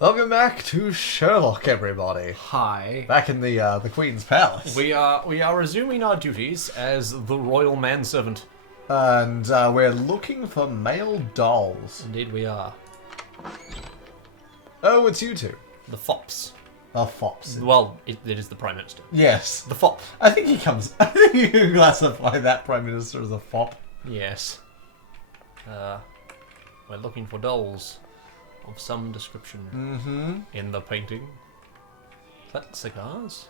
Welcome back to Sherlock, everybody. Hi. Back in the Queen's Palace. We are resuming our duties as the royal manservant. And we're looking for male dolls. Indeed we are. Oh, it's you two. The fops. The fops. Well, it is the Prime Minister. Yes. The fop. I think I think you can classify that Prime Minister as a fop. Yes. We're looking for dolls of some description in the painting. Is that cigars?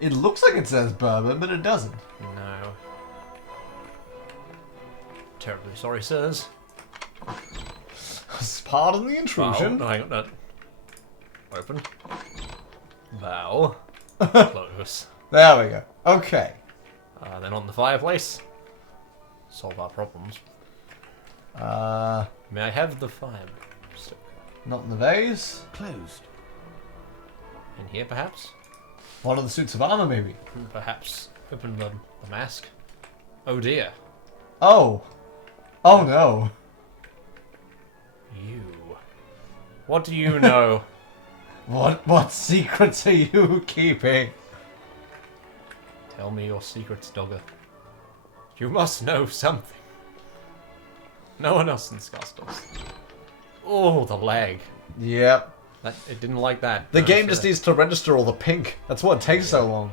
It looks like it says bourbon, but it doesn't. No. Terribly sorry, sirs. Pardon the intrusion. Oh, hang on, no. Open. Bow. Close. There we go. Okay. Then on the fireplace. Solve our problems. May I have the fire stick? Not in the vase. Closed. In here, perhaps? One of the suits of armor, maybe. Perhaps open the mask. Oh dear. Oh. Oh no. You. What do you know? What secrets are you keeping? Tell me your secrets, Dogger. You must know something. No one else in this castle does. Oh, the lag. Yep. It didn't like that. The game just needs to register all the pink. That's what takes so long.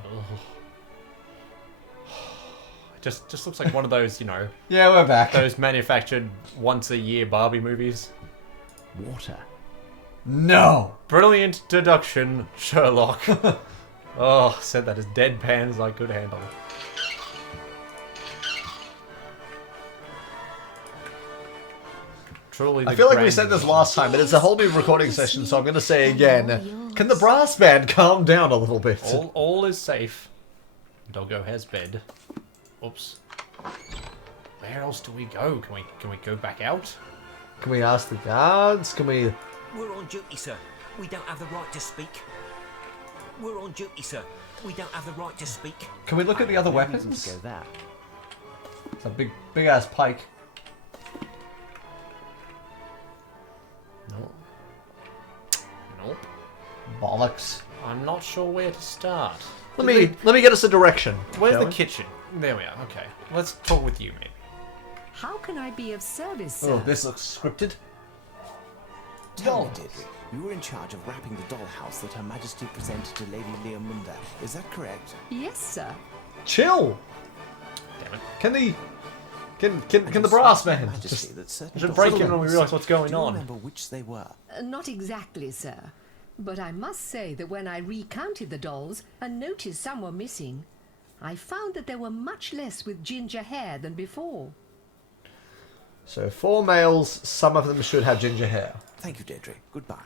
It just looks like one of those, you know, Yeah, we're back. those manufactured once-a-year Barbie movies. Water. No. Brilliant deduction, Sherlock. Oh, said that as deadpan as I could handle. Truly, I feel like we said this last time, but it's a whole new recording session, so I'm going to say again. Can the brass band calm down a little bit? All is safe. Doggo has bed. Oops. Where else do we go? Can we go back out? Can we ask the guards? Can we... We're on duty, sir. We don't have the right to speak. We're on duty, sir. We don't have the right to speak. Can we look at the other No reason weapons? to go there. It's a big ass pike. No. Nope. Bollocks. I'm not sure where to start. Let me get us a direction. Where's shall the we? kitchen? There we are. Okay. Let's talk with you, maybe. How can I be of service, sir? Oh, this looks scripted. Tell me, Deirdre, you were in charge of wrapping the dollhouse that Her Majesty presented to Lady Leomunda. Is that correct? Yes, sir. Chill. Damn it. Can the brass man Majesty just... that certain Should break in dolls- when we realise what's going Do you on. remember which they were? Not exactly, sir. But I must say that when I recounted the dolls and noticed some were missing, I found that there were much less with ginger hair than before. So 4 males, some of them should have ginger hair. Thank you, Deirdre. Goodbye.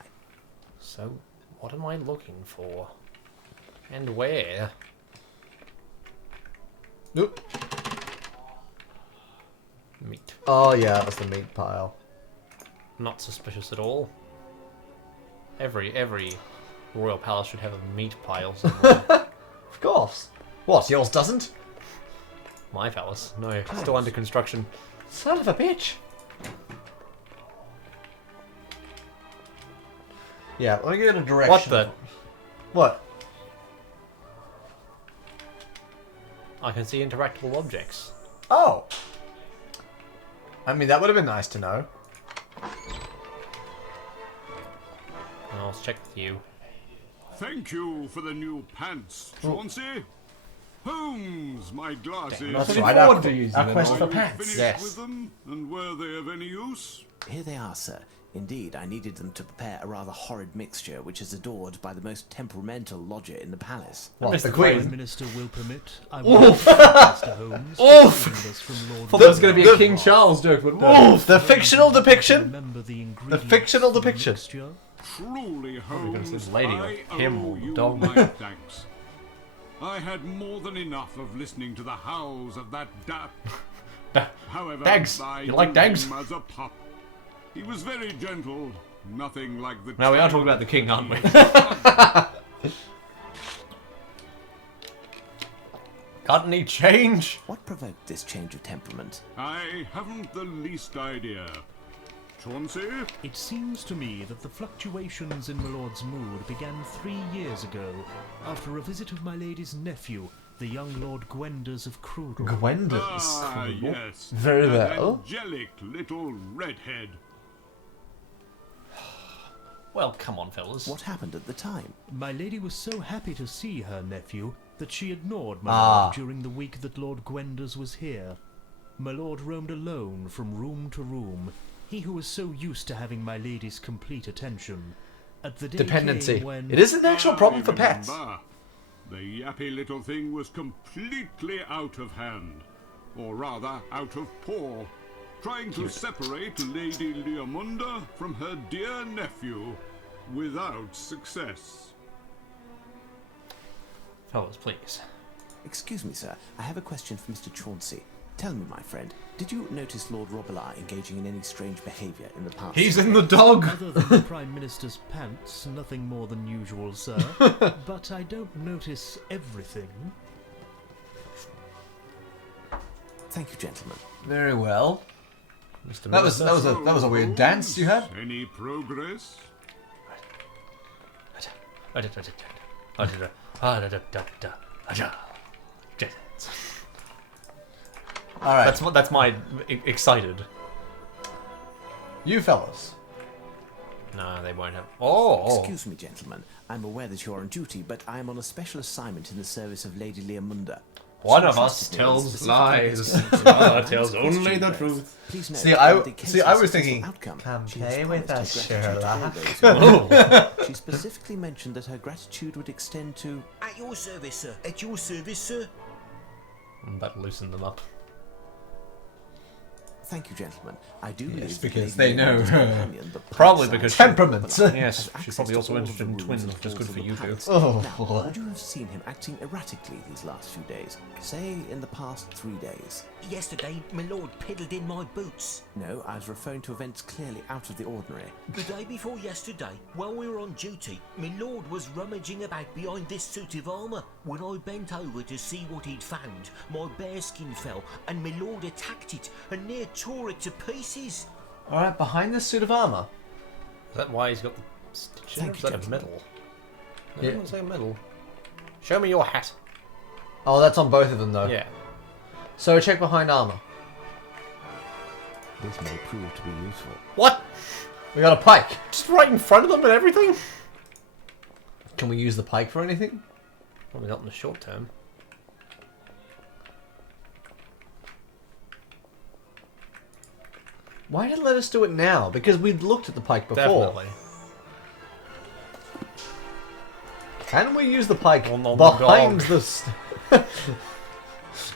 So, what am I looking for? And where? Nope. Meat. Oh yeah, that's the meat pile. Not suspicious at all. Every royal palace should have a meat pile somewhere. Of course. What, yours doesn't? My palace? No, it's still under construction. Son of a bitch. Yeah, let me get a direction. What the? What? I can see interactable objects. Oh. I mean, that would have been nice to know. I'll check with you. Thank you for the new pants, Chauncey. Holmes, my glasses. That's Looking right, forward our, to using our them. quest Are for you pants. finished Yes. with them, and were they of any use? Here they are, sir. Indeed, I needed them to prepare a rather horrid mixture which is adored by the most temperamental lodger in the palace. What, Mr. the Queen. Queen? Minister will permit, I will Mr. Holmes Oof! to us from Lord Thought that was going to be a The- King Charles joke, but no. Oof! The fictional depiction? Remember the The ingredients fictional of the depiction. mixture. Truly, gonna Holmes, say the lady I or him owe or the you dog. my thanks. I had more than enough of listening to the howls of that However, Dags. I You like knew Dags? him as a pup. He was very gentle, nothing like the. Now we are talking about the king, aren't we? Got any change? What provoked this change of temperament? I haven't the least idea. Chauncey? It seems to me that the fluctuations in my lord's mood began 3 years ago, after a visit of my lady's nephew, the young Lord Gwenders of Crudel. Gwenders. Ah, yes. Very That well. angelic little redhead. Well, come on, fellas. What happened at the time? My lady was so happy to see her nephew that she ignored my Ah. lord during the week that Lord Gwenders was here. My lord roamed alone from room to room, he who was so used to having my lady's complete attention. At the day Dependency. came when... It is an actual problem for I pets. remember. The yappy little thing was completely out of hand. Or rather, out of paw. Trying to separate Lady Leomunda from her dear nephew. Without success. Fellas, please. Excuse me, sir. I have a question for Mr. Chauncey. Tell me, my friend, did you notice Lord Robillard engaging in any strange behaviour in the past? He's in the dog. Other than the Prime Minister's pants, nothing more than usual, sir. But I don't notice everything. Thank you, gentlemen. Very well. Mr. That was a weird dance you had. Any progress? All right. That's my excited. You fellas. No, they won't have. Oh. Excuse me, gentlemen. I'm aware that you're on duty, but I am on a special assignment in the service of Lady Leomunda. One She of us entrusted me with tells specific lies. investigations The other and tells questions only the both. truth. Please note See, that I in the case of was successful thinking, outcome, come she has play with promised us, her gratitude to all Sherlock. those who know her. She specifically mentioned that her gratitude would extend to... At your service, sir. At your service, sir. That loosened them up. Thank you, gentlemen. I do believe that because Lady they know Leomunda's her. companion, the Probably prince, because temperament. Robillard, Yes, has she's access probably to also all interested the in rooms twins, and which is halls good of for the you two. palace. Oh, Now, what? would you have seen him acting erratically these last few days? Say, in the past 3 days? Yesterday, my lord piddled in my boots. No, I was referring to events clearly out of the ordinary. The day before yesterday, while we were on duty, my lord was rummaging about behind this suit of armour. When I bent over to see what he'd found, my bearskin fell, and my lord attacked it and near tore it to pieces. All right, behind this suit of armor. Is that why he's got the stitch in? Or Thank is you, that a gentlemen. medal? No, Yeah. it doesn't say medal. Show me your hat. Oh, that's on both of them though. Yeah. So check behind armor. This may prove to be useful. What? We got a pike. Just right in front of them and everything? Can we use the pike for anything? Probably not in the short term. Why did it let us do it now? Because we'd looked at the pike before. Definitely. Can we use the pike On the behind dog. the...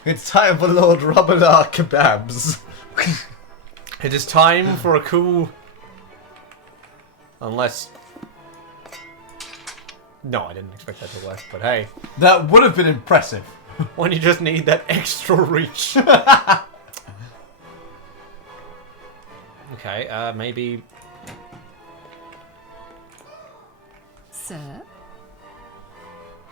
It's time for Lord Robillard kebabs. It is time for a coup. Unless... No, I didn't expect that to work, but hey. That would have been impressive. When you just need that extra reach. Okay, maybe... Sir?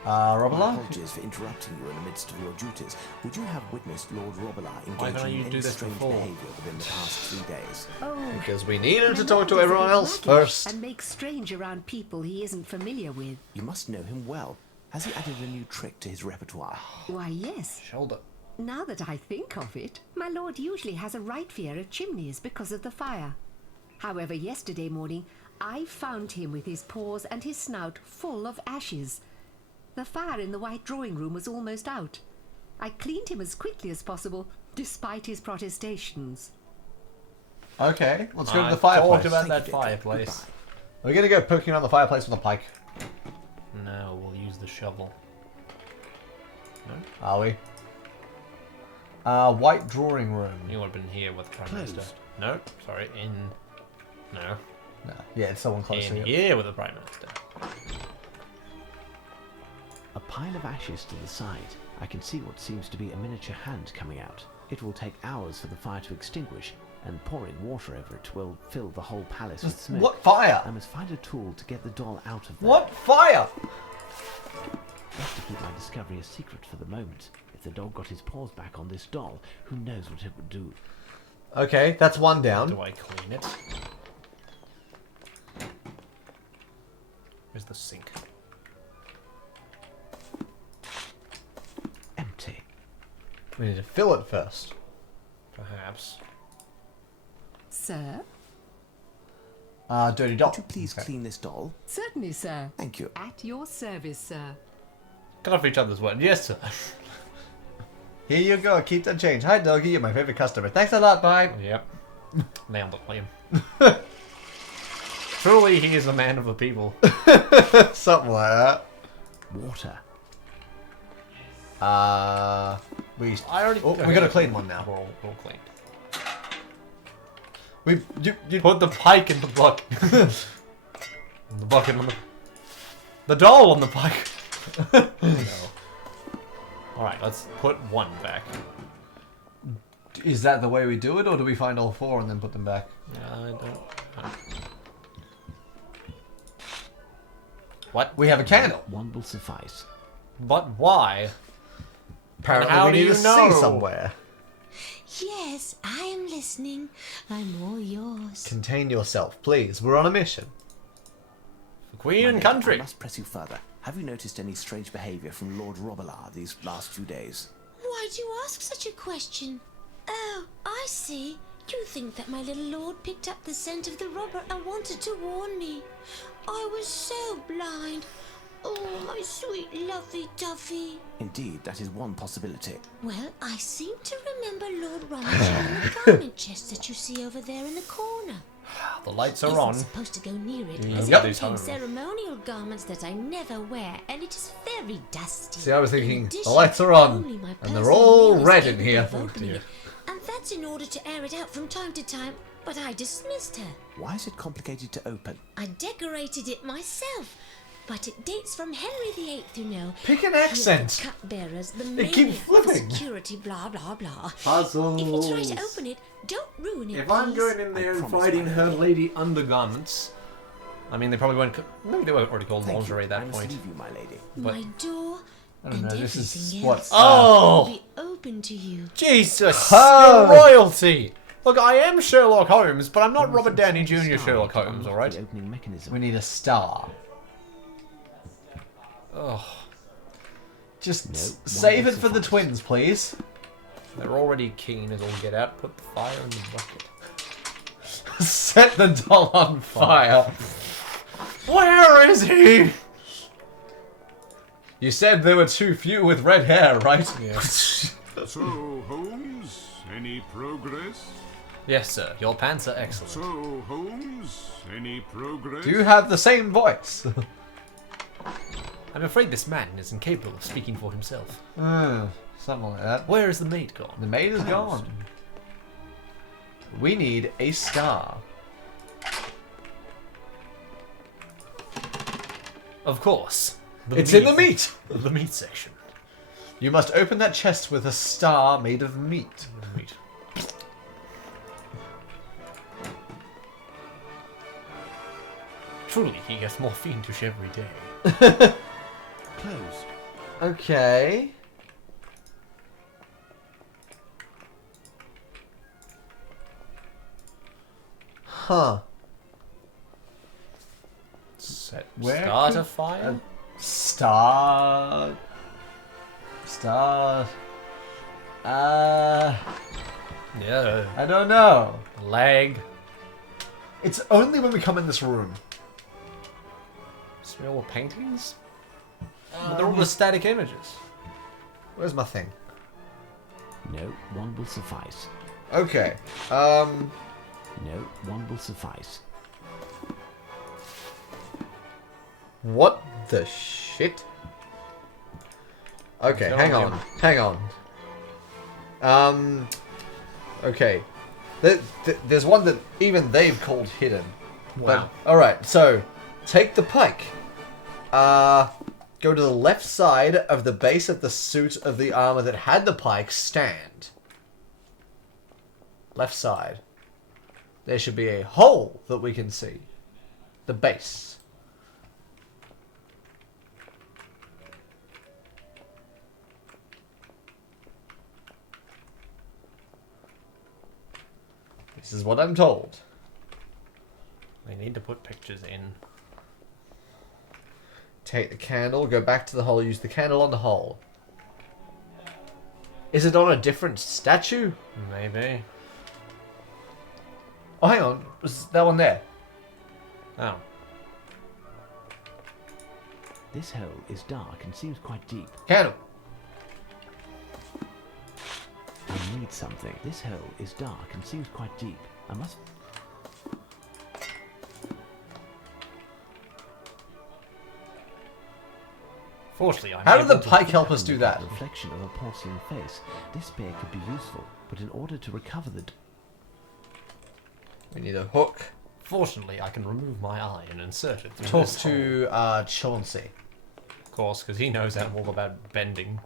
My Robillard? apologies for interrupting you in the midst of your duties. Would you have witnessed Lord Robillard Why don't engaging you in do any this strange before? behaviour within the past 3 days? Oh, Because we needed my to talk lord to is a everyone bit else waggish first. And makes strange around people he isn't familiar with. You must know him well. Has he added a new trick to his repertoire? Why, yes. Shoulder. Now that I think of it, my lord usually has a right fear of chimneys because of the fire. However, yesterday morning, I found him with his paws and his snout full of ashes. The fire in the white drawing room was almost out. I cleaned him as quickly as possible, despite his protestations. Okay, let's go to the I've fireplace. talked about that Thank you, Jacob. fireplace. Goodbye. We're gonna go poking around the fireplace with a pike. No, we'll use the shovel. No? Are we? White drawing room. You would have been here with the Prime Closed. Minister. No, sorry, in... No. No. Yeah, it's someone close to In you. here with the Prime Minister. A pile of ashes to the side. I can see what seems to be a miniature hand coming out. It will take hours for the fire to extinguish, and pouring water over it will fill the whole palace with smoke. What fire? I must find a tool to get the doll out of there. What fire? Best to keep my discovery a secret for the moment. If the dog got his paws back on this doll, who knows what it would do. Okay, that's one down. Do I clean it? Where's the sink? Empty. We need to fill it first. Perhaps. Sir? Dirty doll. Would you please clean this doll? Certainly, sir. Thank you. At your service, sir. Cut off each other's word. Yes, sir. Here you go. Keep that change. Hi, doggy. You're my favorite customer. Thanks a lot. Bye. Yep. Nailed it, Liam. Truly, he is a man of the people. Something like that. Water. We. I already. Oh, we got a clean one now. We're all clean. You Put the pike in the bucket. The bucket on the doll on the pike. No. Alright, let's put one back. Is that the way we do it, or do we find all four and then put them back? I don't. What? We have a candle. One will suffice. But why? Apparently, how we do need you to know? see somewhere. Yes, I am listening. I'm all yours. Contain yourself, please. We're on a mission. The Queen My and lady, country. I must press you further. Have you noticed any strange behaviour from Lord Robillard these last few days? Why do you ask such a question? Oh, I see. You think that my little lord picked up the scent of the robber and wanted to warn me. I was so blind. Oh, my sweet lovey dovey. Indeed, that is one possibility. Well, I seem to remember Lord rummaging in the garment chest that you see over there in the corner. The lights He are on. isn't supposed to go near it, You as get it these contains home. ceremonial garments that I never wear, and it is very dusty. See, I was thinking, In the addition, lights are on, only my and they're personal all maid is red in capable here. of Oh, opening dear. it, and that's in order to air it out from time to time, but I dismissed her. Why is it complicated to open? I decorated it myself, but it dates from Henry VIII, you know. Pick an He had accent. the cupbearers, the It keeps maniac, the flipping. security, blah, blah, blah. Puzzles. If you try to open it, don't ruin it, If I'm please. going in there and promise, fighting my her lady. lady undergarments, I mean, they probably weren't. Maybe they weren't already called Thank lingerie you. at that I must point. leave you, my lady. but- My door I don't and know, this is everything what- else Oh! will be open to you. Jesus, Oh. you're royalty. Look, I am Sherlock Holmes, but I'm not Robert Downey Jr. Sherlock To Holmes, unlock alright? The opening mechanism. We need a star. Ugh, Just No, save one it for the suffice. twins, please. they're already keen as all get out. Put the fire in the bucket. Set the doll on fire. Where is he? You said there were too few with red hair, right? Yeah. So, Holmes, any progress? Yes, sir. Your pants are excellent. So, Holmes, any progress? Do you have the same voice? I'm afraid this man is incapable of speaking for himself. Something like that. Where is the maid gone? The maid is gone. We need a star. Of course. It's in the meat. The meat section. You must open that chest with a star made of meat. Meat. Truly, he gets more fiendish every day. Closed. Okay. Huh. Set. Where Start a could- fire? Star. Yeah. I don't know. Leg. It's only when we come in this room. Smell of paintings? But they're all the static images. Where's my thing? No, one will suffice. Okay. No, one will suffice. What the shit? Okay, Go hang on, on. Hang on. Okay. There's one that even they've called hidden. Wow. Alright, so take the pike. Go to the left side of the base of the suit of the armor that had the pike stand. Left side. There should be a hole that we can see. The base. This is what I'm told. They need to put pictures in. Take the candle, go back to the hole, use the candle on the hole. Is it on a different statue? Maybe. Oh, hang on. Was that one there? Oh. This hole is dark and seems quite deep. Candle. I need something. This hole is dark and seems quite deep. I must... Fortunately, I'm How did the able to- pike help us do that? Reflection of a porcelain face. This spear could be useful, but in order to recover the... We need a hook. Fortunately, I can remove my eye and insert it through Talk this hole. to Chauncey. Of course, because he knows all about bending.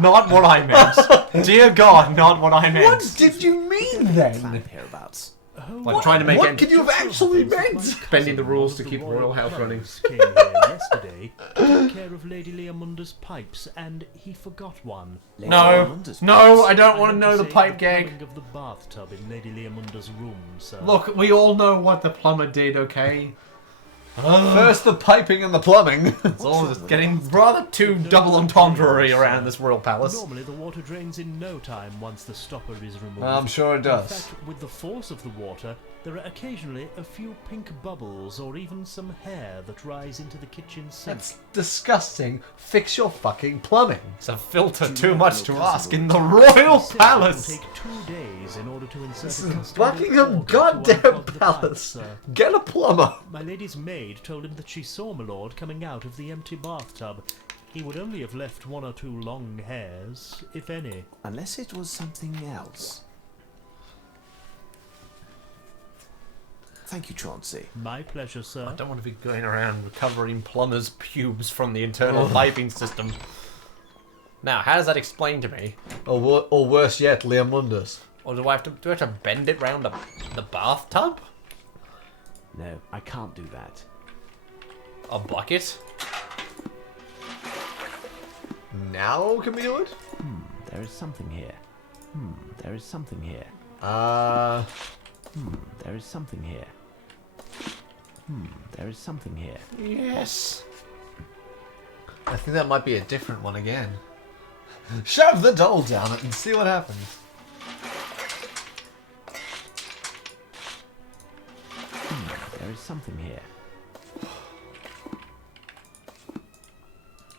Not what I meant. Dear God, not what I meant. What did you mean then? Clamp hereabouts. Like trying to make What it could you have actually meant? bending the rules to keep the royal house running. Came here yesterday to take care of Lady Leomunda's pipes, and he forgot one. No, no, I don't want to know the say pipe gag. plumbing of the bathtub in Lady Leomunda's room, sir. Look, we all know what the plumber did, okay? First the piping and the plumbing. It's all just getting rather too double entendre around this royal palace. Normally the water drains in no time once the stopper is removed. I'm sure it In does. fact, with the force of the water, there are occasionally a few pink bubbles or even some hair that rise into the kitchen sink. That's disgusting. Fix your fucking plumbing. It's a filter too much to ask in the royal It will palace. take 2 days in order to insert This a is custodial Buckingham cord to goddamn unclog the palace. pipes, sir. Get a plumber. My lady's maid told him that she saw my lord coming out of the empty bathtub. He would only have left 1 or 2 long hairs, if any. Unless it was something else. Thank you, Chauncey. My pleasure, sir. I don't want to be going around recovering plumbers' pubes from the internal piping system. Now, how does that explain to me? Or worse yet, Leomunda's. Or do I have to bend it round the bathtub? No, I can't do that. A bucket? Now can we do it? There is something here. There is something here. There is something here. There is something here. Yes. I think that might be a different one again. Shove the doll down it and see what happens. There is something here.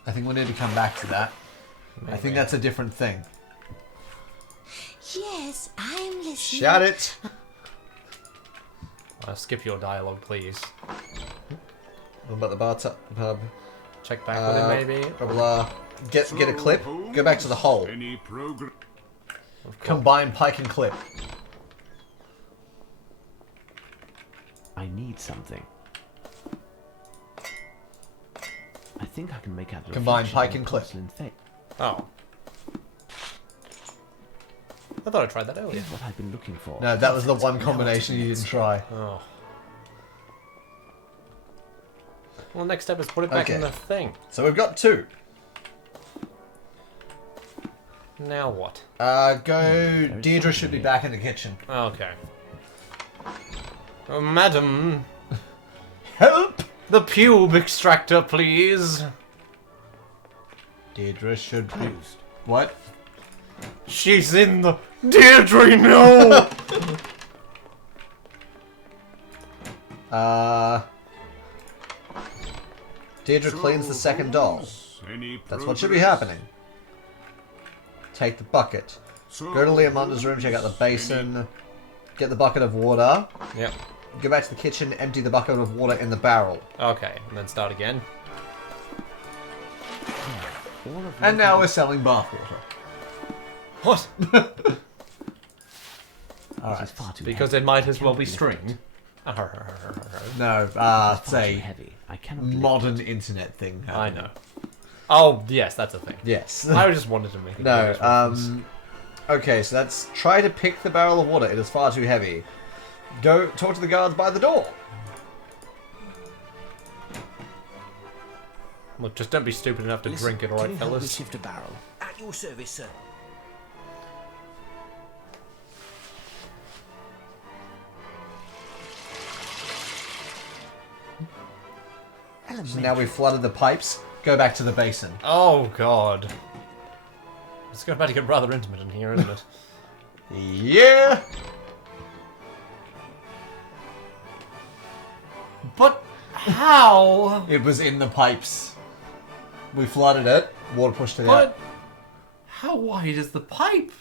I think we need to come back to that. I think that's a different thing. Yes, I'm listening. Shout it! Skip your dialogue, please. What about the bathtub? Check back with it, maybe. Get a clip. Go back to the hole. Any progress? Combine pike and clip. I need something. I think I can make out the Combine reflection pike of a and clip. porcelain face. Oh. I thought I tried that earlier. Here's what I've been looking for. No, that was the one combination you didn't try. Oh. Well, next step is put it back in the thing. So we've got 2. Now what? Deirdre should be back in the kitchen. Okay. Oh, madam, Help! the pube extractor, please. Deirdre should be... What? She's in the... Deirdre, no! Deirdre cleans the second doll. Any That's what should be happening. Take the bucket. Go to Leomunda's room, check out the basin. Get the bucket of water. Yep. Go back to the kitchen, empty the bucket of water in the barrel. Okay, and then start again. And now we're selling bathwater. What? Alright. Far too Because heavy. it might I as well cannot be lift string. No, It's far it's too a heavy. I cannot lift modern internet thing. I know. Oh, yes, that's a thing. Yes. I just wanted to make it. No, okay, so that's try to pick the barrel of water. It is far too heavy. Go talk to the guards by the door. Look, just don't be stupid enough to drink it, Can alright, you help me fellas? shift a barrel? At your service, sir. So now we've flooded the pipes. Go back to the basin. Oh god. It's about to get rather intimate in here, isn't it? Yeah! But how? It was in the pipes. We flooded it. Water pushed it out. But how wide is the pipe?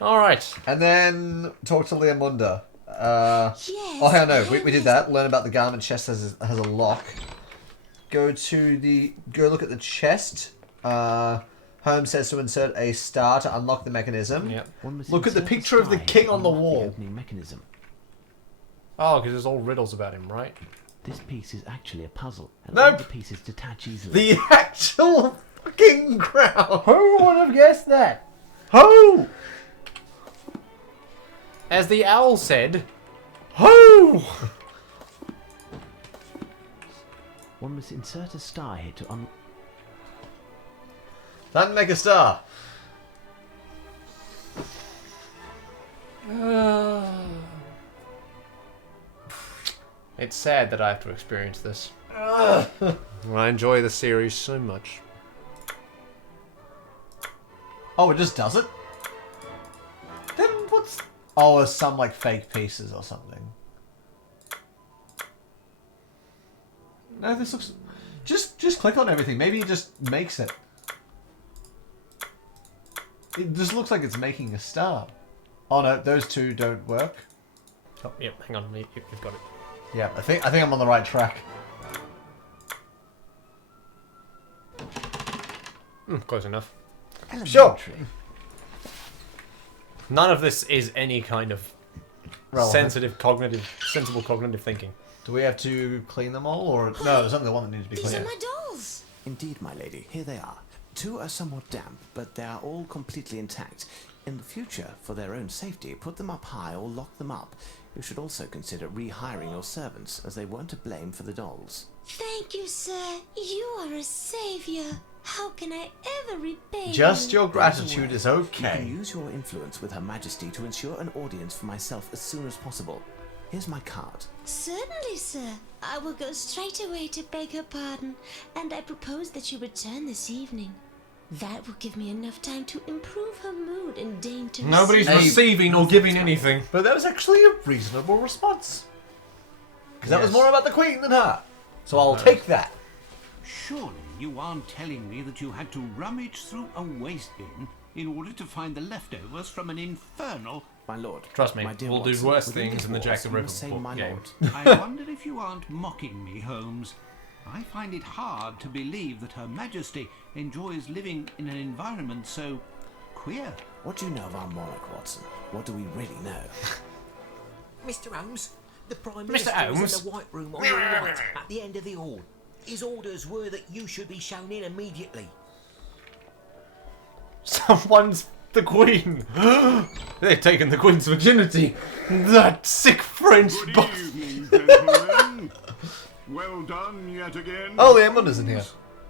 Alright. And then talk to Leomunda. Yes. Oh, hell no. We did that. Learn about the garment chest has a lock. Go look at the chest. Holmes says to insert a star to unlock the mechanism. Yep. Look at the picture of the king on the wall. opening mechanism. Oh, because there's all riddles about him, right? This piece is actually a puzzle, and Nope. all the pieces detach easily. The actual fucking crown. Who would have guessed that? Who? As the owl said, who? One must insert a star here to unlock. Then make a star. It's sad that I have to experience this. I enjoy the series so much. Oh, it just does it? Then what's... Oh, it's some, like, fake pieces or something. No, this looks... Just click on everything. Maybe it just makes it. It just looks like it's making a star. Oh, no, those two don't work. Oh, yep, hang on, you've got it. Yeah, I think I'm on the right track. Close enough. Sure. None of this is any kind of Relevant. sensible cognitive thinking. Do we have to clean them all, or no? There's only the one that needs to be These are cleaned. my dolls. Indeed, my lady, here they are. 2 are somewhat damp, but they are all completely intact. In the future, for their own safety, put them up high or lock them up. You should also consider rehiring your servants, as they weren't to blame for the dolls. Thank you, sir. You are a savior. How can I ever repay Just you? your gratitude is You can okay. use your influence with Her Majesty to ensure an audience for myself as soon as possible. Here's my card. Certainly, sir. I will go straight away to beg her pardon, and I propose that you return this evening. That will give me enough time to improve her mood and deign to Nobody's receive- receiving or giving anything. But that was actually a reasonable response. Because that was Yes. more about the Queen than her. So I'll take that. Surely you aren't telling me that you had to rummage through a waste bin in order to find the leftovers from an infernal... My lord. Trust me, my dear we'll do Watson, worse within things these in the Jack walls, the you Ripper must say book my game. lord. I wonder if you aren't mocking me, Holmes. I find it hard to believe that Her Majesty enjoys living in an environment so queer. What do you know of our monarch, Watson? What do we really know? Mr. Holmes, the Prime Mr. Minister is Holmes? in the White Room on your right, at the end of the hall. His orders were that you should be shown in immediately. Someone's the Queen. They've taken the Queen's virginity. That sick French Good bastard. evening, gentlemen. Well done yet again. Oh, the Emunda's in here.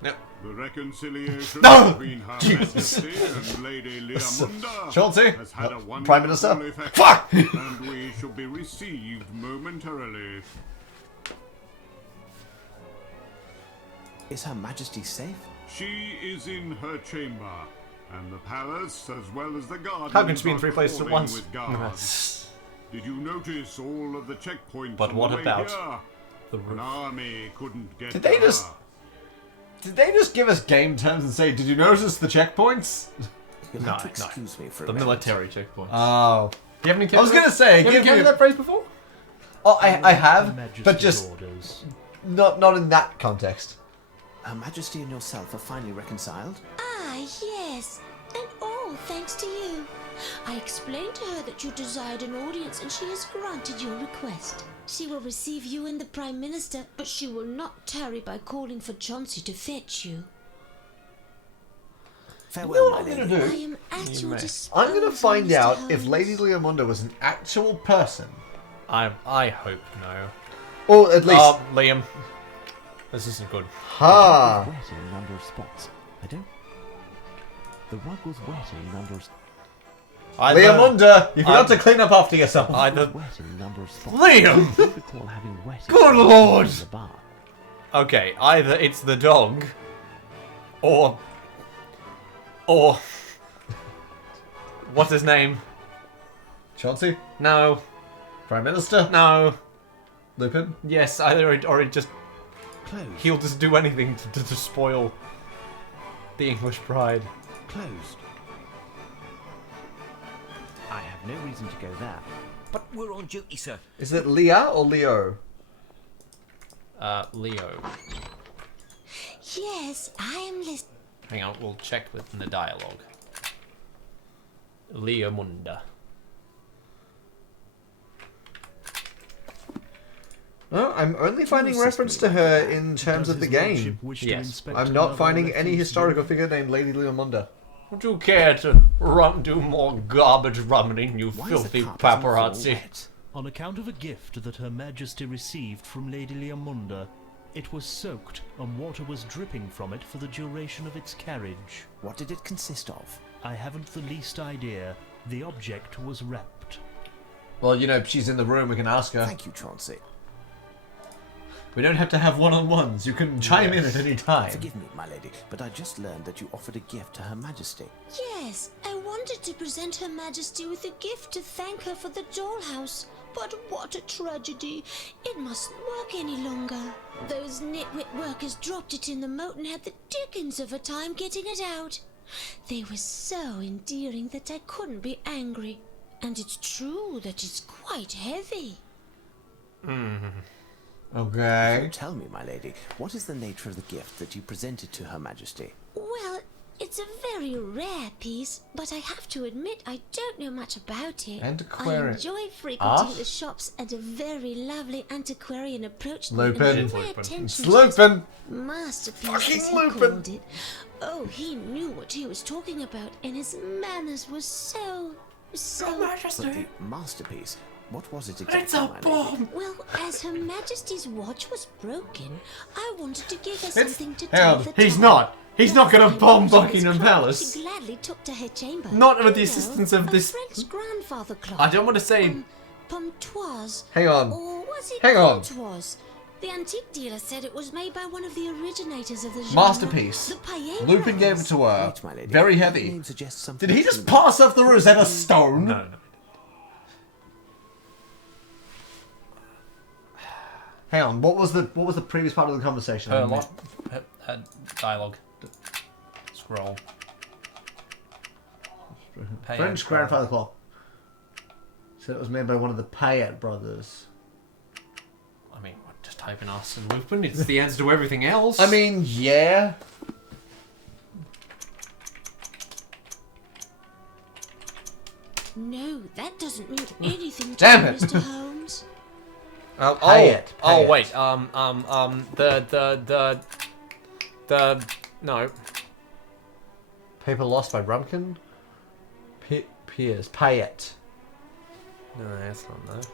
Yep. The reconciliation No! between Her Jesus. Majesty and Lady Leomunda Chauncey? has had a wonderful Prime Minister? effect, Fuck! and we shall be received momentarily. Is Her Majesty safe? She is in her chamber, and the palace, as well as the gardens, How can she be in are 3 places at crawling once? with guards. Did you notice all of the checkpoints? But on what the way about here? the An roof? army couldn't get Did they there. Did they just give us game terms and say, did you notice the checkpoints? You'll No, have to no. excuse me for a The moment. military checkpoints. Oh. you haven't I was gonna say, you give haven't me that phrase before? Oh, I have, Majesty's but just orders. not in that context. Her Majesty and yourself are finally reconciled? Ah, yes. And all thanks to you. I explained to her that you desired an audience, and she has granted your request. She will receive you and the Prime Minister, but she will not tarry by calling for Chauncey to fetch you. Farewell, You know my what I'm lady. gonna I do? am at You your may. disposal, I'm gonna find Mr. out if Holmes. Lady Leomunda was an actual person. I hope no. Or at least... Liam. This isn't good. Ha! The rug was wet in a number of spots. I don't. The rug was wet in a number of. Leomunda, you forgot to clean up after yourself. Either... Wet in a number of spots. Liam! I don't recall having wet Good in lord! the bar. Okay, either it's the dog, or... What's his name? Chauncey? No. Prime Minister? No. Lupin? Yes, either or it just... Closed. He'll just do anything to spoil the English pride. Closed. I have no reason to go there. But we're on duty, sir. Is it Leah or Leo? Leo. Yes, I am listening. Hang on, we'll check within the dialogue. Leomunda. No, I'm only finding reference to her in terms of the game. Yes. I'm not finding any historical figure named Lady Leomunda. Would you care to do more garbage rummaning, you Why is the filthy carpet on the floor paparazzi? wet? On account of a gift that Her Majesty received from Lady Leomunda, it was soaked and water was dripping from it for the duration of its carriage. What did it consist of? I haven't the least idea. The object was wrapped. Well, you know, she's in the room, we can ask her. Thank you, Chauncey. We don't have to have one-on-ones. You can chime in at any time. Forgive me, my lady, but I just learned that you offered a gift to Her Majesty. Yes, I wanted to present Her Majesty with a gift to thank her for the dollhouse. But what a tragedy. It mustn't work any longer. Those nitwit workers dropped it in the moat and had the dickens of a time getting it out. They were so endearing that I couldn't be angry. And it's true that it's quite heavy. Okay. Tell me, my lady, what is the nature of the gift that you presented to Her Majesty? Well, it's a very rare piece, but I have to admit I don't know much about it. Antiquarian. I enjoy frequenting Art? the shops, and a very lovely antiquarian approached Lupin. me and It's drew my Lupin. attention It's to Lupin! his masterpiece, Fucking as he Lupin. called it. Oh, he knew what he was talking about, and his manners were so... But the masterpiece, what was it exactly, my lady? Well, as Her Majesty's watch was broken, I wanted to give her something to hang tell on, the He's time. not. He's not gonna Finding bomb she was Buckingham crying, Palace. She gladly took to her chamber. Not with the You know, assistance of a this- French grandfather clock. I don't want to say... Pontoise. Hang on. Or was it Hang on. Pontoise? The antique dealer said it was made by one of the originators of the genre. Masterpiece. The Paillet Lupin gave it brothers. to her. Wait, my lady. Very That heavy. name suggests something Did he to just me. pass off the Rosetta Stone? No. Hang on, what was the previous part of the conversation? Dialogue. Scroll. French grandfather clock. Said it was made by one of the Payet brothers. I mean, just type in Arsene Lupin. It's the answer to everything else. I mean, yeah. No, that doesn't mean anything to Damn you, it. Mr. Holmes. Payet. Wait. No. Paper lost by Rumkin? Piers. Payet. No, that's not that.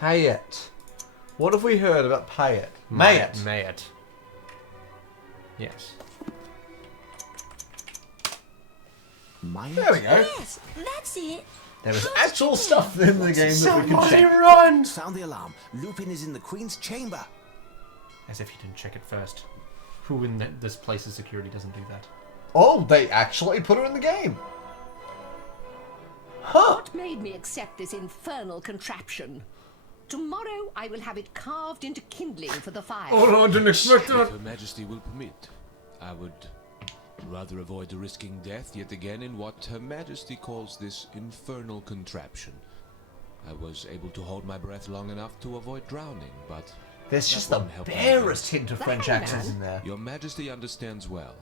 Payet. What have we heard about Payet? Mayet. Mayet. Yes. Maya? There we go. Yes, that's it. There was actual stuff in the game that we could check. run! Sound the alarm. Lupin is in the Queen's chamber. As if you didn't check it first. Who in this place's security doesn't do that? Oh, they actually put her in the game. Huh. What made me accept this infernal contraption? Tomorrow I will have it carved into kindling for the fire. Oh no, I didn't expect If that! Her Majesty will permit, I would rather avoid risking death yet again in what Her Majesty calls this infernal contraption. I was able to hold my breath long enough to avoid drowning, but There's that just the won't help me barest hint of French That accents man. in there. Your Majesty understands well.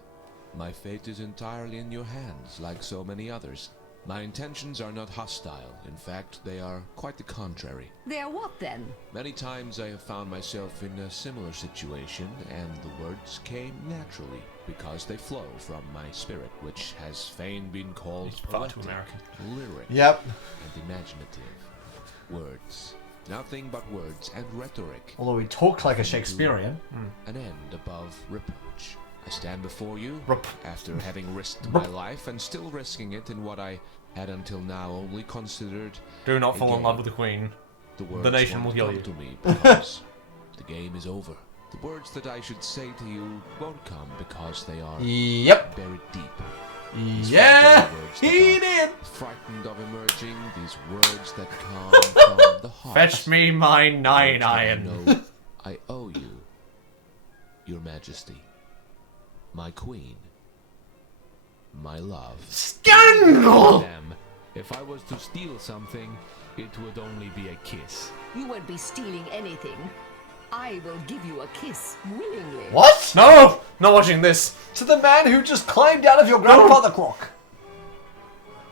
My fate is entirely in your hands, like so many others. My intentions are not hostile. In fact, they are quite the contrary. They're what then? Many times I have found myself in a similar situation, and the words came naturally, because they flow from my spirit, which has fain been called It's far too poetic, American. lyric, Yep. and imaginative. Words. Nothing but words and rhetoric. Although he talked like a Shakespearean. An end above reproach. I stand before you Rup. after having risked my life and still risking it in what I had until now only considered Do not a fall in game. love with the Queen. The words The nation will won't kill come you. to me because the game is over. The words that I should say to you won't come because they are Yep. buried deep. These Yeah, fragile words that he are did. Frightened of emerging, these words that come from the heart. Fetch me my Words 9 that I iron. know I owe you, Your Majesty, my Queen, my love. Scandal! Damn. If I was to steal something, it would only be a kiss. You won't be stealing anything. I will give you a kiss willingly. What? No! Not watching this. To the man who just climbed out of your grandfather clock.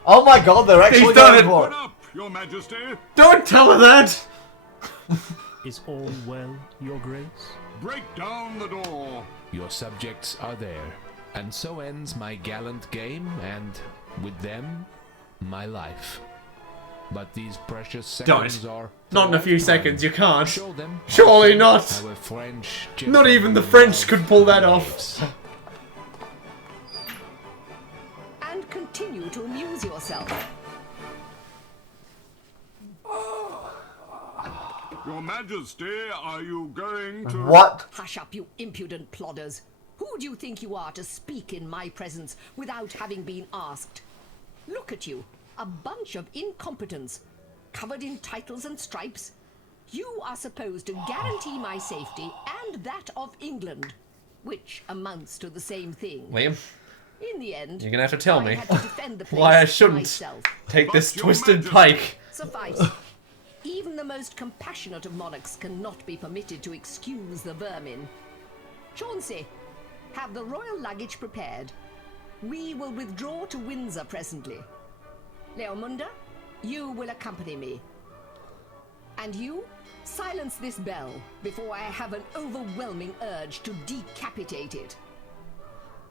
Oh my god, they're actually He's done going it. for Open up, Your Majesty. Don't tell her that! Is all well, Your Grace? Break down the door. Your subjects are there, and so ends my gallant game, and with them, my life. But these precious seconds Don't. are Not in a few lifetime. seconds, you can't. Show them. Surely not. Our French Not even the gentlemen French love could pull that waves. off. And continue to amuse yourself. Your Majesty, are you going to... What? Hush up, you impudent plodders. Who do you think you are to speak in my presence without having been asked? Look at you, a bunch of incompetents, covered in titles and stripes. You are supposed to guarantee my safety and that of England, which amounts to the same thing. Liam, In the end, you're gonna have to tell I me had to defend the place why I shouldn't myself. take this But Your twisted Majesty- pike. Suffice. Even the most compassionate of monarchs cannot be permitted to excuse the vermin. Chauncey, have the royal luggage prepared. We will withdraw to Windsor presently. Leomunda, you will accompany me. And you, silence this bell before I have an overwhelming urge to decapitate it.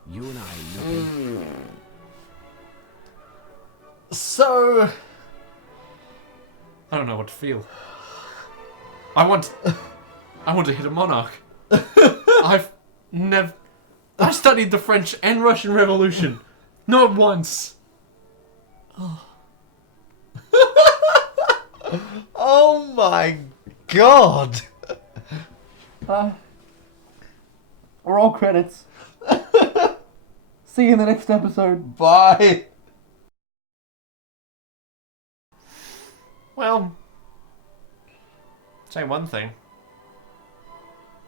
You and I, Lupin. So, I don't know what to feel. I want to hit a monarch. I've studied the French and Russian Revolution. Not once. oh my god. Roll credits. See you in the next episode. Bye. Well, say one thing.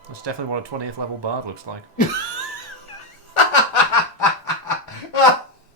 That's definitely what a 20th level bard looks like.